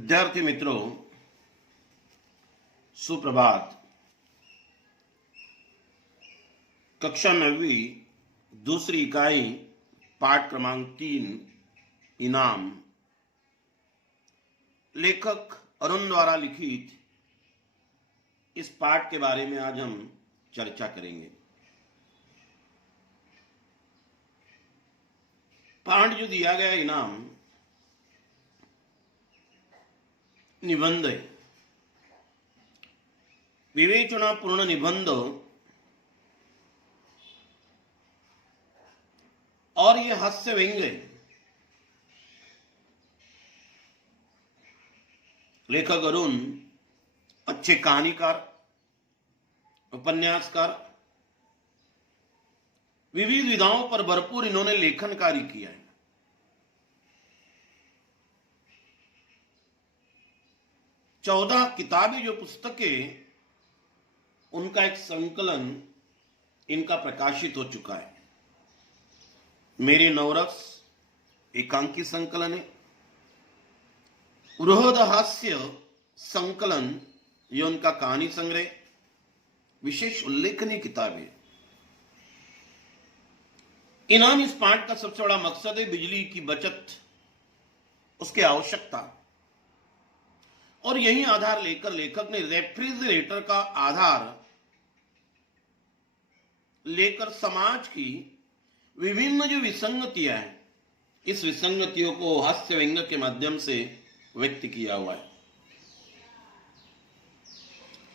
विद्यार्थी मित्रों, सुप्रभात। कक्षा 9वीं दूसरी इकाई पाठ क्रमांक 3 इनाम, लेखक अरुण द्वारा लिखित इस पाठ के बारे में आज हम चर्चा करेंगे। पाठ जो दिया गया इनाम निबंध है। विवेचनापूर्ण निबंध और ये हास्य व्यंग्य है। लेखक अरुण अच्छे कहानीकार, उपन्यासकार, विविध विधाओं पर भरपूर इन्होंने लेखन कार्य किया है। चौदह किताबें जो पुस्तकें, उनका एक संकलन इनका प्रकाशित हो चुका है। मेरे नवरस एकांकी संकलन है। बृहद हास्य संकलन ये उनका कहानी संग्रह विशेष उल्लेखनीय किताब है। इनाम इस पाठ का सबसे बड़ा मकसद है बिजली की बचत, उसकी आवश्यकता, और यही आधार लेकर लेखक ने रेफ्रिजरेटर का आधार लेकर समाज की विभिन्न जो विसंगतियां हैं, इस विसंगतियों को हास्य व्यंग्य के माध्यम से व्यक्त किया हुआ है।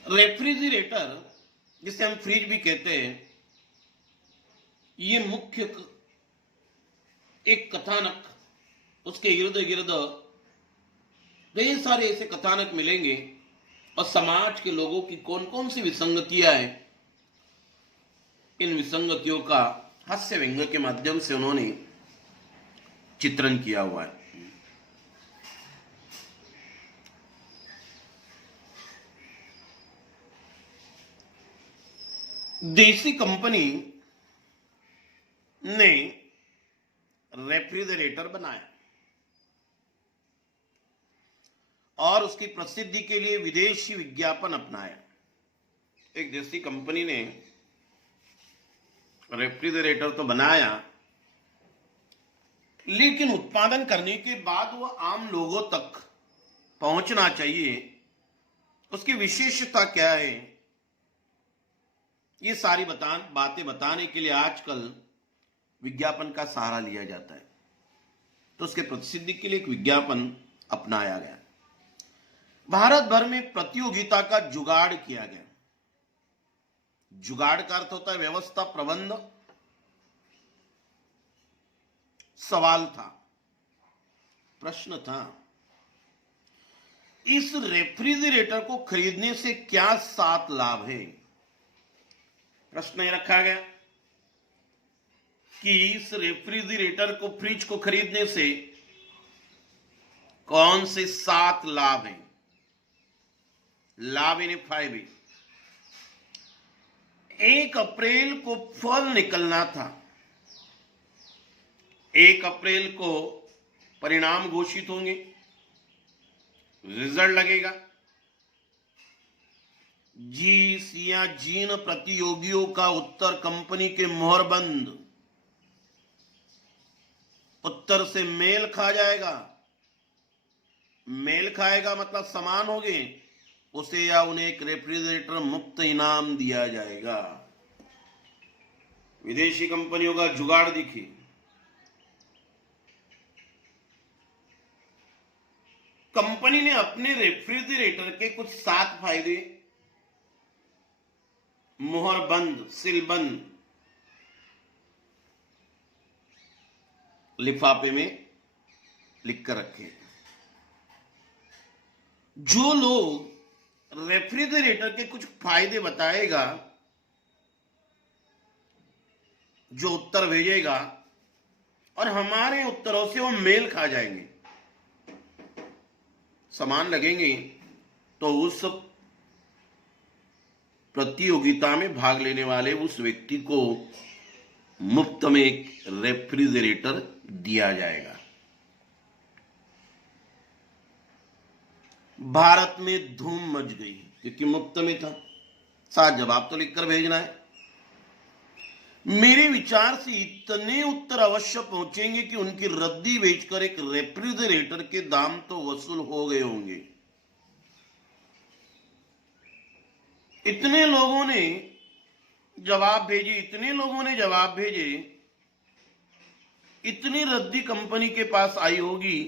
रेफ्रिजरेटर, जिसे हम फ्रिज भी कहते हैं, ये मुख्य एक कथानक, उसके इर्द गिर्द कई सारे ऐसे कथानक मिलेंगे और समाज के लोगों की कौन कौन सी विसंगतियां हैं, इन विसंगतियों का हास्य व्यंग्य के माध्यम से उन्होंने चित्रण किया हुआ है। देसी कंपनी ने रेफ्रिजरेटर बनाया और उसकी प्रसिद्धि के लिए विदेशी विज्ञापन अपनाया। एक देसी कंपनी ने रेफ्रिजरेटर तो बनाया, लेकिन उत्पादन करने के बाद वह आम लोगों तक पहुंचना चाहिए। उसकी विशेषता क्या है, ये सारी बातें बताने के लिए आजकल विज्ञापन का सहारा लिया जाता है। तो उसके प्रसिद्धि के लिए एक विज्ञापन अपनाया गया। भारत भर में प्रतियोगिता का जुगाड़ किया गया। जुगाड़ का अर्थ होता है व्यवस्था, प्रबंध। सवाल था, प्रश्न था, इस रेफ्रिजरेटर को खरीदने से क्या 7 लाभ है। प्रश्न यह रखा गया कि इस रेफ्रिजरेटर को, फ्रिज को खरीदने से कौन से 7 लाभ हैं। लाभ यानी फायदे। 1 अप्रैल को फल निकलना था। 1 अप्रैल को परिणाम घोषित होंगे, रिजल्ट लगेगा। जीस या जीन प्रतियोगियों का उत्तर कंपनी के मोहरबंद उत्तर से मेल खा जाएगा। मेल खाएगा मतलब समान हो गए, उसे या उन्हें एक रेफ्रिजरेटर मुफ्त इनाम दिया जाएगा। विदेशी कंपनियों का जुगाड़ देखिए। कंपनी ने अपने रेफ्रिजरेटर के कुछ 7 फायदे मोहरबंद, सीलबंद लिफाफे में लिखकर रखे। जो लोग रेफ्रिजरेटर के कुछ फायदे बताएगा, जो उत्तर भेजेगा और हमारे उत्तरों से वो मेल खा जाएंगे, समान लगेंगे, तो उस प्रतियोगिता में भाग लेने वाले उस व्यक्ति को मुफ्त में एक रेफ्रिजरेटर दिया जाएगा। भारत में धूम मच गई क्योंकि मुफ्त में था। साथ जवाब तो लिखकर भेजना है। मेरे विचार से इतने उत्तर अवश्य पहुंचेंगे कि उनकी रद्दी बेचकर एक रेफ्रिजरेटर के दाम तो वसूल हो गए होंगे। इतने लोगों ने जवाब भेजे, इतनी रद्दी कंपनी के पास आई होगी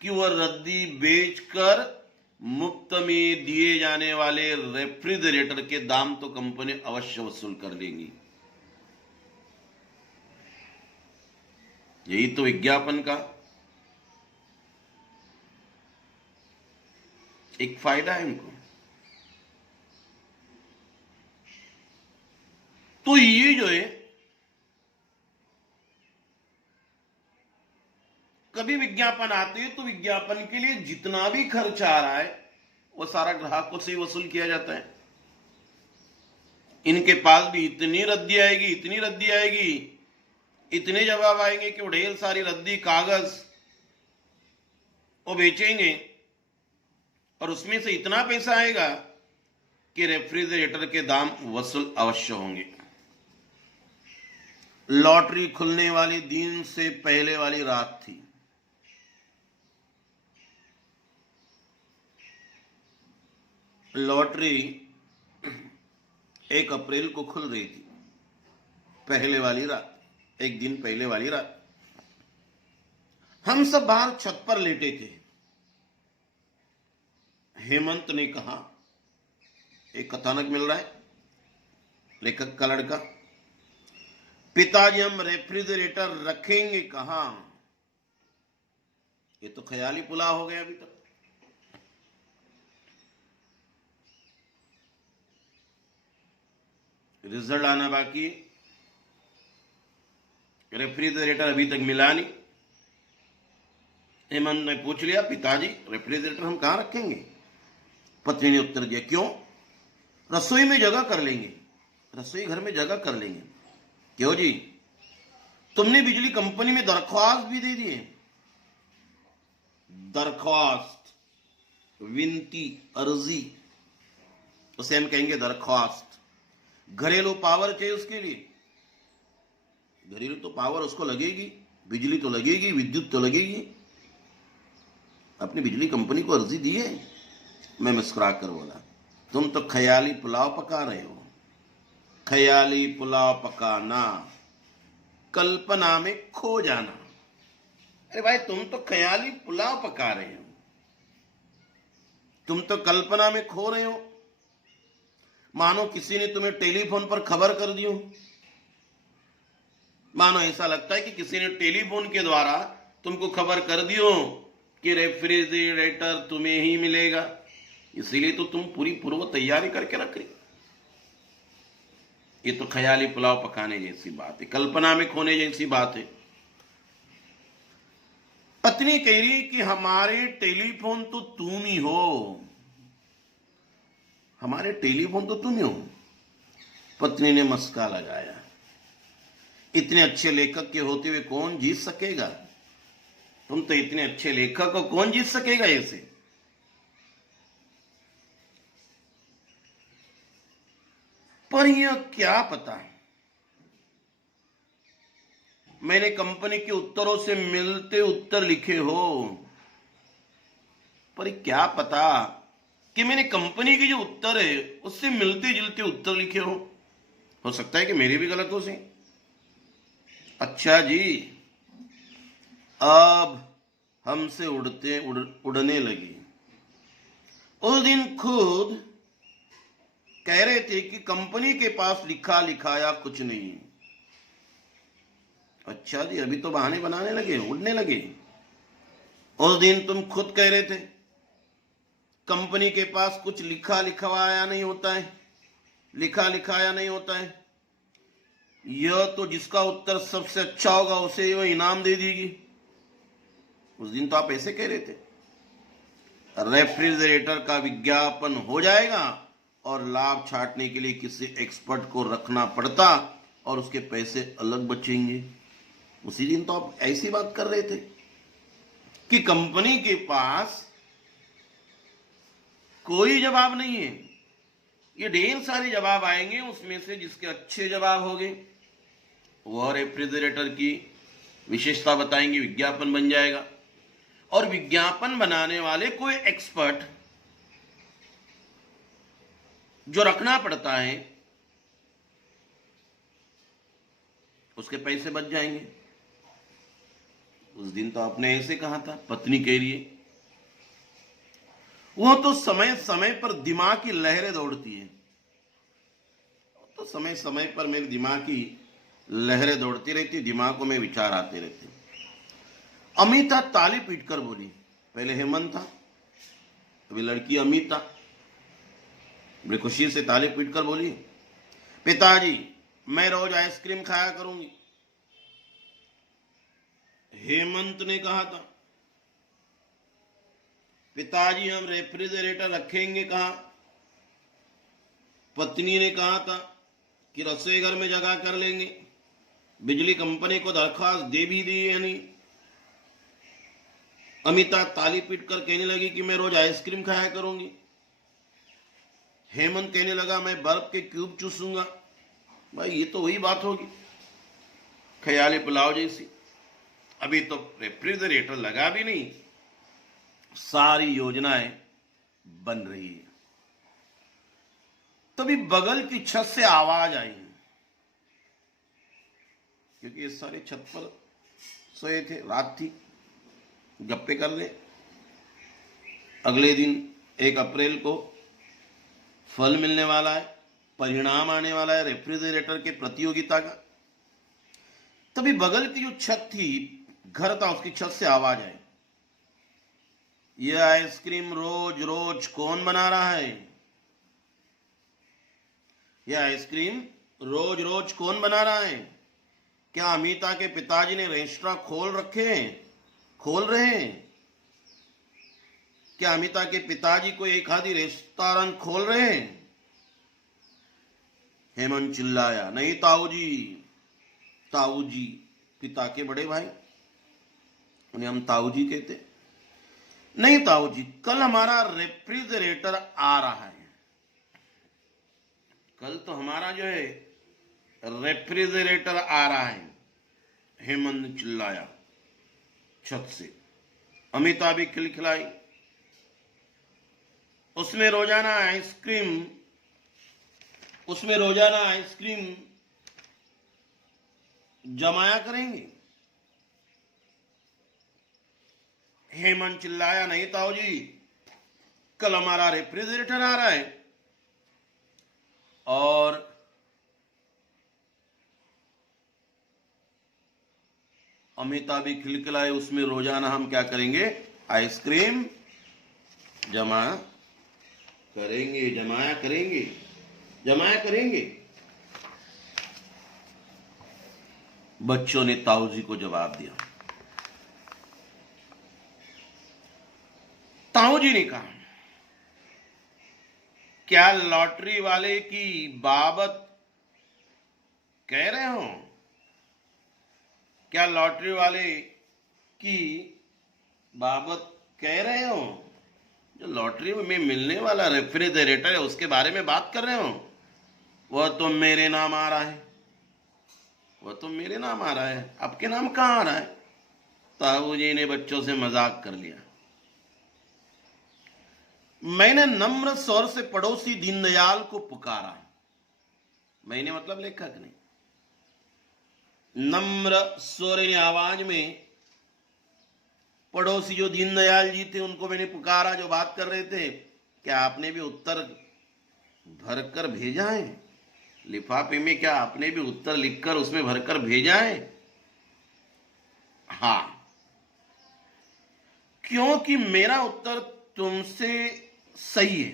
कि वह रद्दी बेचकर मुफ्त में दिए जाने वाले रेफ्रिजरेटर के दाम तो कंपनी अवश्य वसूल कर लेंगी। यही तो विज्ञापन का एक फायदा है इनको। तो ये जो है, कभी विज्ञापन आते हैं तो विज्ञापन के लिए जितना भी खर्च आ रहा है वो सारा ग्राहकों से ही वसूल किया जाता है। इनके पास भी इतनी रद्दी आएगी, इतने जवाब आएंगे कि वो ढेर सारी रद्दी कागज वो बेचेंगे और उसमें से इतना पैसा आएगा कि रेफ्रिजरेटर के दाम वसूल अवश्य होंगे। लॉटरी खुलने वाली दिन से पहले वाली रात थी। लॉटरी 1 अप्रैल को खुल रही थी, पहले वाली रात, एक दिन पहले वाली रात। हम सब बाहर छत पर लेटे थे। हेमंत ने कहा, एक कथानक मिल रहा है, लेखक का लड़का, पिताजी हम रेफ्रिजरेटर रखेंगे कहां? ये तो ख्याली पुलाव हो गया अभी तक। रिजल्ट आना बाकी, रेफ्रिजरेटर अभी तक मिला नहीं। हेमंत ने पूछ लिया, पिताजी रेफ्रिजरेटर हम कहां रखेंगे? पत्नी ने उत्तर दिया, क्यों? रसोई में जगह कर लेंगे, रसोई घर में जगह कर लेंगे। क्यों जी? तुमने बिजली कंपनी में दरख्वास्त भी दे दी है। दरख्वास्त, विनती, अर्जी, उसे हम कहेंगे दरख्वास्त। घरेलू पावर चाहिए उसके लिए, घरेलू तो पावर उसको लगेगी, बिजली तो लगेगी, विद्युत तो लगेगी। अपनी बिजली कंपनी को अर्जी दी है। मैं मुस्कुरा कर बोला, तुम तो ख्याली पुलाव पका रहे हो। ख्याली पुलाव पकाना, कल्पना में खो जाना। अरे भाई, तुम तो ख्याली पुलाव पका रहे हो, तुम तो कल्पना में खो रहे हो। मानो किसी ने तुम्हें टेलीफोन पर खबर कर दी हो। मानो ऐसा लगता है कि किसी ने टेलीफोन के द्वारा तुमको खबर कर दी हो कि रेफ्रिजरेटर तुम्हें ही मिलेगा, इसीलिए तो तुम पूरी पूर्व तैयारी करके रख रही। ये तो ख्याली पुलाव पकाने जैसी बात है, कल्पना में खोने जैसी बात है। पत्नी कह रही कि हमारे टेलीफोन तो तुम ही हो, हमारे टेलीफोन तो तुम ही हो। पत्नी ने मस्का लगाया, इतने अच्छे लेखक के होते हुए कौन जीत सकेगा? तुम तो इतने अच्छे लेखक हो, कौन जीत सकेगा ऐसे? पर यह क्या पता, मैंने कंपनी के उत्तरों से मिलते उत्तर लिखे हो, पर क्या पता कि मैंने कंपनी के जो उत्तर है उससे मिलते जुलते उत्तर लिखे हो सकता है कि मेरी भी गलत हो सही। अच्छा जी, अब हमसे उड़ने लगी। उस दिन खुद कह रहे थे कि कंपनी के पास लिखा लिखाया कुछ नहीं। अच्छा जी, अभी तो बहाने बनाने लगे, उड़ने लगे। उस दिन तुम खुद कह रहे थे कंपनी के पास कुछ लिखा लिखवाया नहीं होता है, लिखा लिखाया नहीं होता है। यह तो जिसका उत्तर सबसे अच्छा होगा उसे वह इनाम दे देगी। उस दिन तो आप ऐसे कह रहे थे। रेफ्रिजरेटर का विज्ञापन हो जाएगा और लाभ छाटने के लिए किसी एक्सपर्ट को रखना पड़ता और उसके पैसे अलग बचेंगे। उसी दिन तो आप ऐसी बात कर रहे थे कि कंपनी के पास कोई जवाब नहीं है। ये ढेर सारे जवाब आएंगे, उसमें से जिसके अच्छे जवाब होंगे वह रेफ्रिजरेटर की विशेषता बताएंगे, विज्ञापन बन जाएगा। और विज्ञापन बनाने वाले कोई एक्सपर्ट जो रखना पड़ता है, उसके पैसे बच जाएंगे। उस दिन तो आपने ऐसे कहा था, पत्नी कह रही है, वो तो समय समय पर दिमाग की लहरें दौड़ती है, तो समय समय पर मेरे दिमाग की लहरें दौड़ती रहती, दिमाग में विचार आते रहते। अमिता ताली पीटकर बोली, पहले हेमंत था, अभी लड़की अमिता बड़ी खुशी से ताली पीटकर बोली, पिताजी मैं रोज आइसक्रीम खाया करूंगी। हेमंत ने कहा था, पिताजी हम रेफ्रिजरेटर रखेंगे कहां? पत्नी ने कहा था कि रसोई घर में जगह कर लेंगे। बिजली कंपनी को दरखास्त दे भी दी है नहीं। अमिता ताली पीटकर कहने लगी कि मैं रोज आइसक्रीम खाया करूंगी। हेमंत कहने लगा मैं बर्फ के क्यूब चूसूंगा। भाई ये तो वही बात होगी, ख्याली पुलाव जैसी। अभी तो रेफ्रिजरेटर लगा भी नहीं, सारी योजनाएं बन रही है। तभी बगल की छत से आवाज आई, क्योंकि ये सारे छत पर सोए थे, रात थी, गप्पे कर ले। अगले दिन 1 अप्रैल को फल मिलने वाला है, परिणाम आने वाला है रेफ्रिजरेटर के प्रतियोगिता का। तभी बगल की जो छत थी, घर था, उसकी छत से आवाज आई, यह आइसक्रीम रोज रोज कौन बना रहा है? यह आइसक्रीम रोज रोज कौन बना रहा है? क्या अमिता के पिताजी ने रेस्टोरेंट खोल रहे हैं? क्या अमिता के पिताजी को एक आधी रेस्टोरेंट खोल रहे हैं? हेमंत चिल्लाया, नहीं ताऊ जी पिता के बड़े भाई, उन्हें हम ताऊ जी कहते। नहीं ताऊ जी, कल हमारा रेफ्रिजरेटर आ रहा है। कल तो हमारा जो है रेफ्रिजरेटर आ रहा है, हेमंत चिल्लाया छत से। अमिता भी खिलखिलाई। उसमें रोजाना आइसक्रीम जमाया करेंगे। हेमंत चिल्लाया, नहीं ताऊ जी, कल हमारा रेफ्रिजरेटर आ रहा है। और अमिता भी खिलखिलाए, उसमें रोजाना हम क्या करेंगे? आइसक्रीम जमाया करेंगे। बच्चों ने ताऊ जी को जवाब दिया। ताऊ जी ने कहा, क्या लॉटरी वाले की बाबत कह रहे हो? क्या लॉटरी वाले की बाबत कह रहे हो? जो लॉटरी में मिलने वाला रेफ्रिजरेटर है उसके बारे में बात कर रहे हो? वह तो मेरे नाम आ रहा है। आपके नाम कहां आ रहा है? ताऊ जी ने बच्चों से मजाक कर लिया। मैंने नम्र स्वर से पड़ोसी दीनदयाल को पुकारा। मैंने मतलब लेखक ने। नम्र स्वर आवाज में पड़ोसी जो दीनदयाल जी थे उनको मैंने पुकारा, जो बात कर रहे थे। क्या आपने भी उत्तर भरकर भेजा है? लिफाफे में क्या आपने भी उत्तर लिखकर उसमें भरकर भेजा है? हाँ, क्योंकि मेरा उत्तर तुमसे सही है।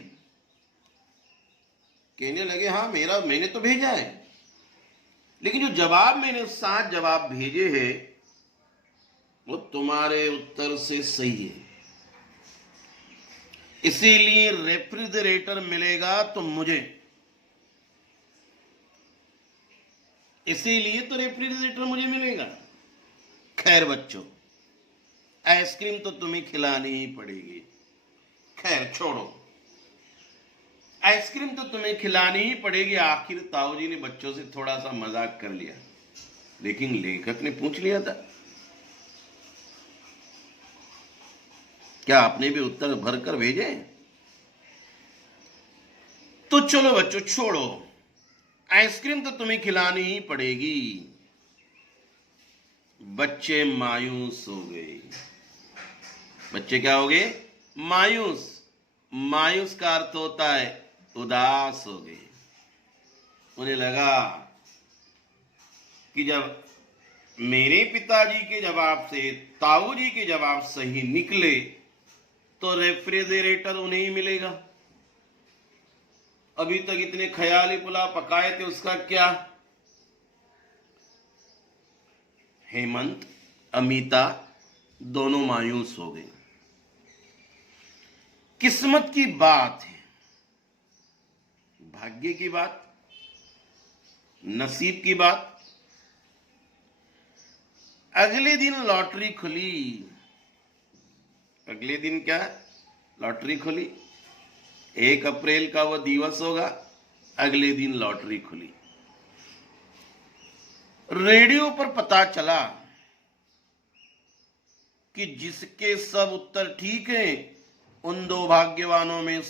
कहने लगे, हाँ मैंने तो भेजा है, लेकिन जो जवाब मैंने 7 जवाब भेजे हैं वो तुम्हारे उत्तर से सही है। इसीलिए रेफ्रिजरेटर मिलेगा तो मुझे, इसीलिए तो रेफ्रिजरेटर मुझे मिलेगा। खैर बच्चों, आइसक्रीम तो तुम्हें खिलानी ही पड़ेगी। खैर छोड़ो, आइसक्रीम तो तुम्हें खिलानी ही पड़ेगी। आखिर ताऊ जी ने बच्चों से थोड़ा सा मजाक कर लिया, लेकिन लेखक ने पूछ लिया था। क्या आपने भी उत्तर भरकर भेजे? तो चलो बच्चों छोड़ो, आइसक्रीम तो तुम्हें खिलानी ही पड़ेगी। बच्चे मायूस हो गए। बच्चे क्या हो गए? मायूस। मायूस का अर्थ होता है उदास हो गए। उन्हें लगा कि जब मेरे पिताजी के जवाब से ताऊ जी के जवाब सही निकले तो रेफ्रिजरेटर उन्हें ही मिलेगा। अभी तक इतने ख्याली पुलाव पकाए थे, उसका क्या? हेमंत, अमिता दोनों मायूस हो गए। किस्मत की बात है, भाग्य की बात, नसीब की बात। अगले दिन लॉटरी खुली। अगले दिन क्या? लॉटरी खुली। 1 अप्रैल का वह दिवस होगा। अगले दिन लॉटरी खुली। रेडियो पर पता चला कि जिसके सब उत्तर ठीक हैं, उन दो भाग्यवानों में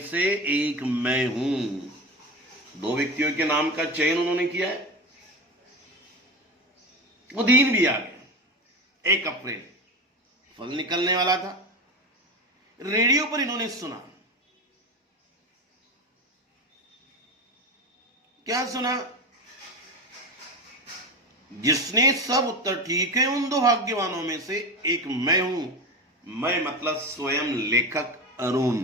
से एक मैं हूं। 2 व्यक्तियों के नाम का चयन उन्होंने किया है। वो दिन भी आ गया, 1 अप्रैल, फल निकलने वाला था। रेडियो पर इन्होंने सुना। क्या सुना? जिसने सब उत्तर ठीक है, उन 2 भाग्यवानों में से एक मैं हूं। मैं मतलब स्वयं लेखक अरुण।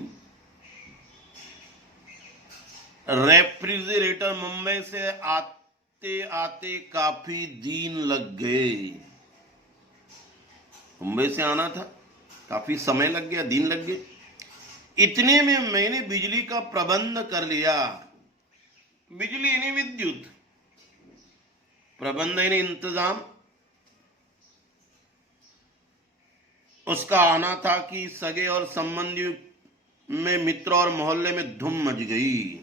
रेफ्रिजरेटर मुंबई से आते आते काफी दिन लग गए। मुंबई से आना था, काफी समय लग गया, दिन लग गए। इतने में मैंने बिजली का प्रबंध कर लिया। बिजली यानी विद्युत, प्रबंध यानी इंतजाम। उसका आना था कि सगे और संबंधी में, मित्र और मोहल्ले में धूम मच गई।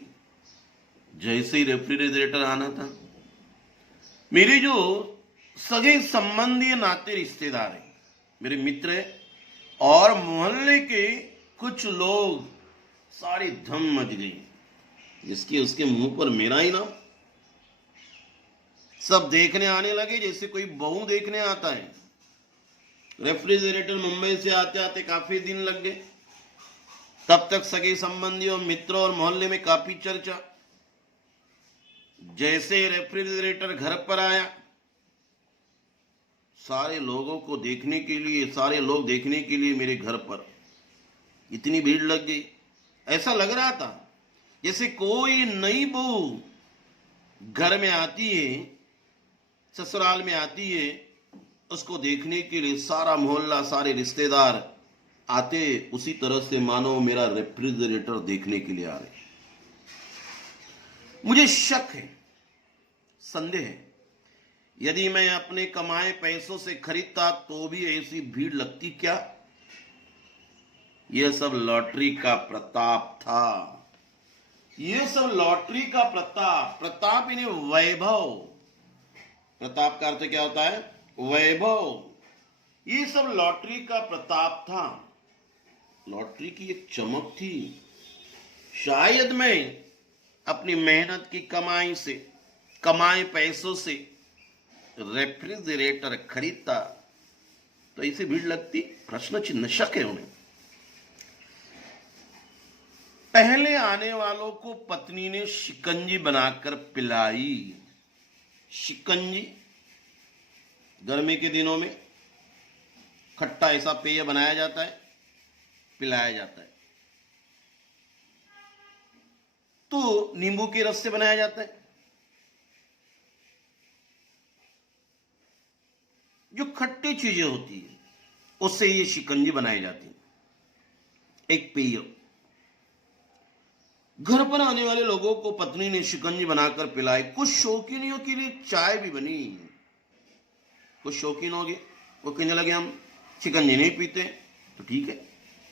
जैसे ही रेफ्रिजरेटर आना था, मेरे जो सगे संबंधी नाते रिश्तेदार हैं, मेरे मित्र हैं और मोहल्ले के कुछ लोग, सारी धूम मच गई। जिसकी उसके मुंह पर मेरा ही नाम। सब देखने आने लगे जैसे कोई बहू देखने आता है। रेफ्रिजरेटर मुंबई से आते आते काफी दिन लग गए। तब तक सगे संबंधियों, मित्रों और मोहल्ले में काफी चर्चा। जैसे रेफ्रिजरेटर घर पर आया, सारे लोग देखने के लिए मेरे घर पर इतनी भीड़ लग गई। ऐसा लग रहा था जैसे कोई नई बहू घर में आती है, ससुराल में आती है, उसको देखने के लिए सारा मोहल्ला, सारे रिश्तेदार आते। उसी तरह से मानो मेरा रेफ्रिजरेटर देखने के लिए आ रहे। मुझे शक है, संदेह है, यदि मैं अपने कमाए पैसों से खरीदता तो भी ऐसी भीड़ लगती क्या? यह सब लॉटरी का प्रताप था। यह सब लॉटरी का प्रताप। प्रताप यानी वैभव। प्रताप का अर्थ क्या होता है? वैभव। ये सब लॉटरी का प्रताप था। लॉटरी की एक चमक थी। शायद मैं अपनी मेहनत की कमाई से, कमाए पैसों से रेफ्रिजरेटर खरीदता तो इसे भीड़ लगती? प्रश्न चिन्ह, शक है उन्हें। पहले आने वालों को पत्नी ने शिकंजी बनाकर पिलाई। शिकंजी गर्मी के दिनों में खट्टा ऐसा पेय बनाया जाता है, पिलाया जाता है। तो नींबू के रस से बनाया जाता है। जो खट्टी चीजें होती है उससे ये शिकंजी बनाई जाती है, एक पेय। घर पर आने वाले लोगों को पत्नी ने शिकंजी बनाकर पिलाई। कुछ शौकीनियों के लिए चाय भी बनी। कुछ शौकीन हो गए, वो कहने लगे हम शिकंजी नहीं पीते, तो ठीक है,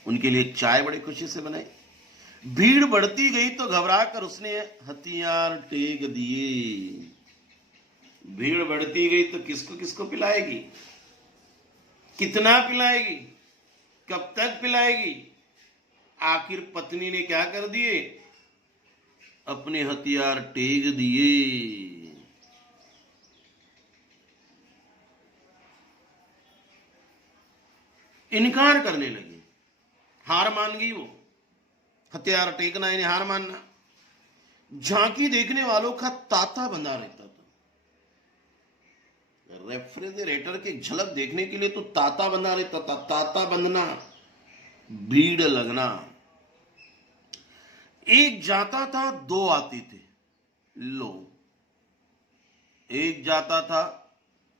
उनके लिए चाय बड़ी खुशी से बनाई। भीड़ बढ़ती गई तो घबरा कर उसने हथियार टेक दिए। भीड़ बढ़ती गई तो किसको किसको पिलाएगी, कितना पिलाएगी, कब तक पिलाएगी। आखिर पत्नी ने क्या कर दिए, अपने हथियार टेक दिए। इनकार करने लगी, हार मान गई वो। हथियार टेकना यानी हार मानना। झांकी देखने वालों का तांता बंधा रहता था। रेफ्रिजरेटर की झलक देखने के लिए तो तांता बंधा रहता था। तांता बंधना, भीड़ लगना। एक जाता था, दो आते थे। लो, एक जाता था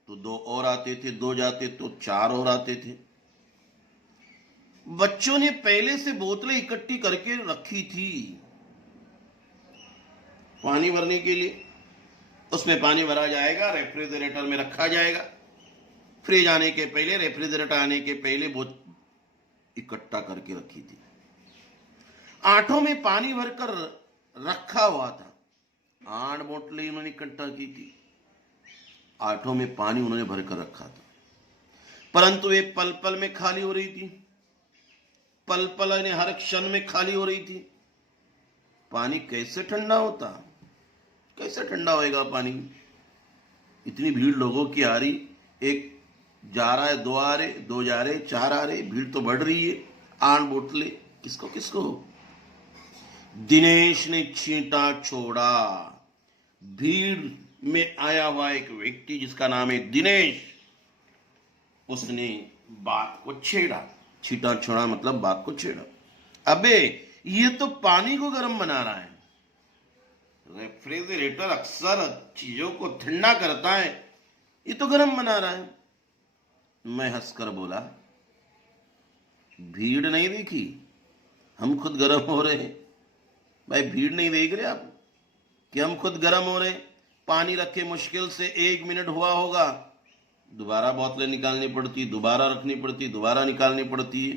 तो दो और आते थे, दो जाते तो चार और आते थे। बच्चों ने पहले से बोतलें इकट्ठी करके रखी थी पानी भरने के लिए। उसमें पानी भरा जाएगा, रेफ्रिजरेटर में रखा जाएगा। फ्रिज आने के पहले, रेफ्रिजरेटर आने के पहले बोतल इकट्ठा करके रखी थी। आठों में पानी भरकर रखा हुआ था। 8 बोतलें उन्होंने इकट्ठा की थी। आठों में पानी उन्होंने भरकर रखा था, परंतु वे पल पल में खाली हो रही थी। पल पल यानी हर क्षण में खाली हो रही थी। पानी कैसे ठंडा होता, कैसे ठंडा होएगा पानी। इतनी भीड़ लोगों की आ रही, एक जा रहा है, दो आ रहे, दो जा रहे, चार आ रहे, भीड़ तो बढ़ रही है। 8 बोतलें किसको किसको। दिनेश ने छींटा छोड़ा। भीड़ में आया हुआ एक व्यक्ति जिसका नाम है दिनेश, उसने बात को छेड़ा। छींटा छोड़ा मतलब बात को छेड़ा। अबे ये तो पानी को गर्म बना रहा है। रेफ्रिजरेटर अक्सर चीजों को ठंडा करता है, ये तो गर्म बना रहा है। मैं हंसकर बोला, भीड़ नहीं देखी, हम खुद गर्म हो रहे हैं। भाई भीड़ नहीं देख रहे आप कि हम खुद गर्म हो रहे हैं। पानी रखे मुश्किल से 1 मिनट हुआ होगा, दोबारा बोतलें निकालनी पड़ती, दोबारा रखनी पड़ती, दोबारा निकालनी पड़ती है,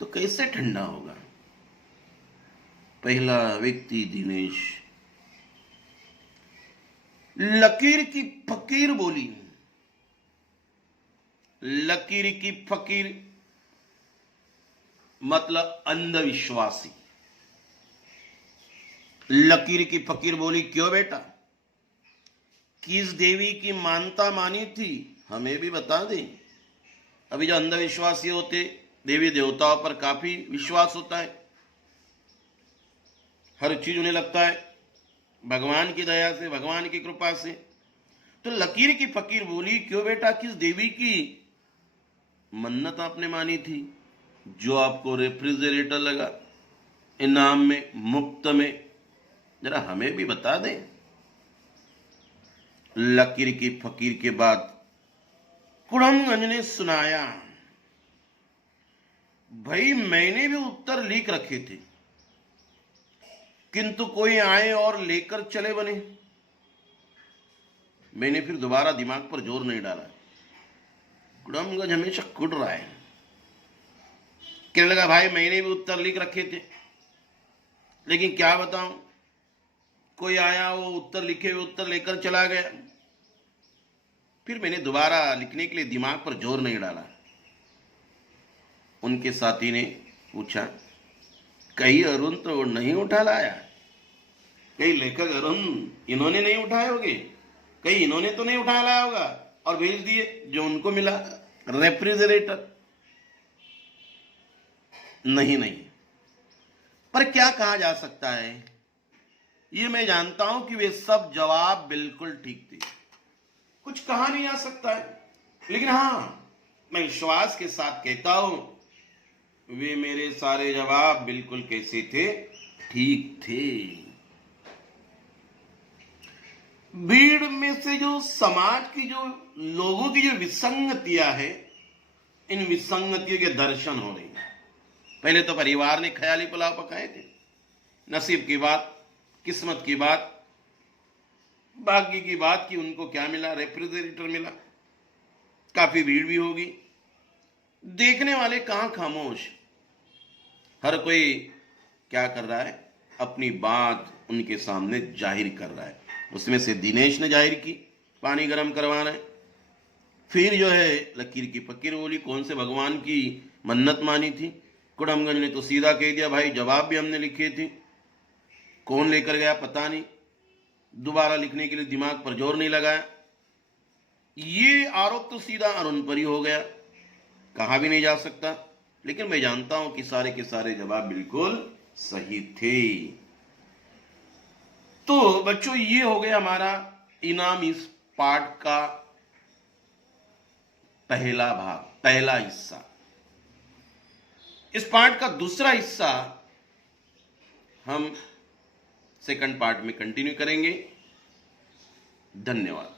तो कैसे ठंडा होगा। पहला व्यक्ति दिनेश। लकीर की फकीर बोली। लकीर की फकीर मतलब अंधविश्वासी। लकीर की फकीर बोली, क्यों बेटा, किस देवी की मानता मानी थी, हमें भी बता दे। अभी जो अंधविश्वासी होते, देवी देवताओं पर काफी विश्वास होता है, हर चीज उन्हें लगता है भगवान की दया से, भगवान की कृपा से। तो लकीर की फकीर बोली, क्यों बेटा, किस देवी की मन्नत आपने मानी थी जो आपको रेफ्रिजरेटर लगा इनाम में, मुफ्त में, जरा हमें भी बता दें। लकीर की फकीर के बाद कुड़मगंज ने सुनाया, भाई मैंने भी उत्तर लिख रखे थे, किंतु कोई आए और लेकर चले बने। मैंने फिर दोबारा दिमाग पर जोर नहीं डाला। कुड़मगंज हमेशा कुड़ रहा है। कहने लगा, भाई मैंने भी उत्तर लिख रखे थे, लेकिन क्या बताऊं, कोई आया, वो उत्तर लिखे हुए उत्तर लेकर चला गया। फिर मैंने दोबारा लिखने के लिए दिमाग पर जोर नहीं डाला। उनके साथी ने पूछा, कहीं अरुण तो नहीं उठा लाया, कहीं लेखक अरुण इन्होंने नहीं उठाए होंगे, कहीं इन्होंने तो नहीं उठा लाया होगा और भेज दिए जो उनको मिला रेफ्रिजरेटर। नहीं नहीं, पर क्या कहा जा सकता है, ये मैं जानता हूं कि वे सब जवाब बिल्कुल ठीक थे, कुछ कहा नहीं जा सकता है, लेकिन हां मैं विश्वास के साथ कहता हूं वे मेरे सारे जवाब बिल्कुल कैसे थे, ठीक थे। भीड़ में से जो समाज की, जो लोगों की जो विसंगतियां है, इन विसंगतियों के दर्शन हो रहे हैं। पहले तो परिवार ने ख्याली पुलाव पकाए थे, नसीब की बात, किस्मत की बात, भाग्य की बात कि उनको क्या मिला, रेफ्रिजरेटर मिला। काफी भीड़ भी होगी, देखने वाले कहां खामोश, हर कोई क्या कर रहा है, अपनी बात उनके सामने जाहिर कर रहा है। उसमें से दिनेश ने जाहिर की, पानी गर्म करवाना है। फिर जो है लकीर की फकीर बोली, कौन से भगवान की मन्नत मानी थी। कुड़मगंज ने तो सीधा कह दिया, भाई जवाब भी हमने लिखे थे, कौन लेकर गया पता नहीं, दोबारा लिखने के लिए दिमाग पर जोर नहीं लगाया। ये आरोप तो सीधा अरुण पर ही हो गया, कहा भी नहीं जा सकता। लेकिन मैं जानता हूं कि सारे के सारे जवाब बिल्कुल सही थे। तो बच्चों, ये हो गया हमारा इनाम इस पाठ का पहला भाग, पहला हिस्सा। इस पाठ का दूसरा हिस्सा हम सेकंड पार्ट में कंटिन्यू करेंगे। धन्यवाद।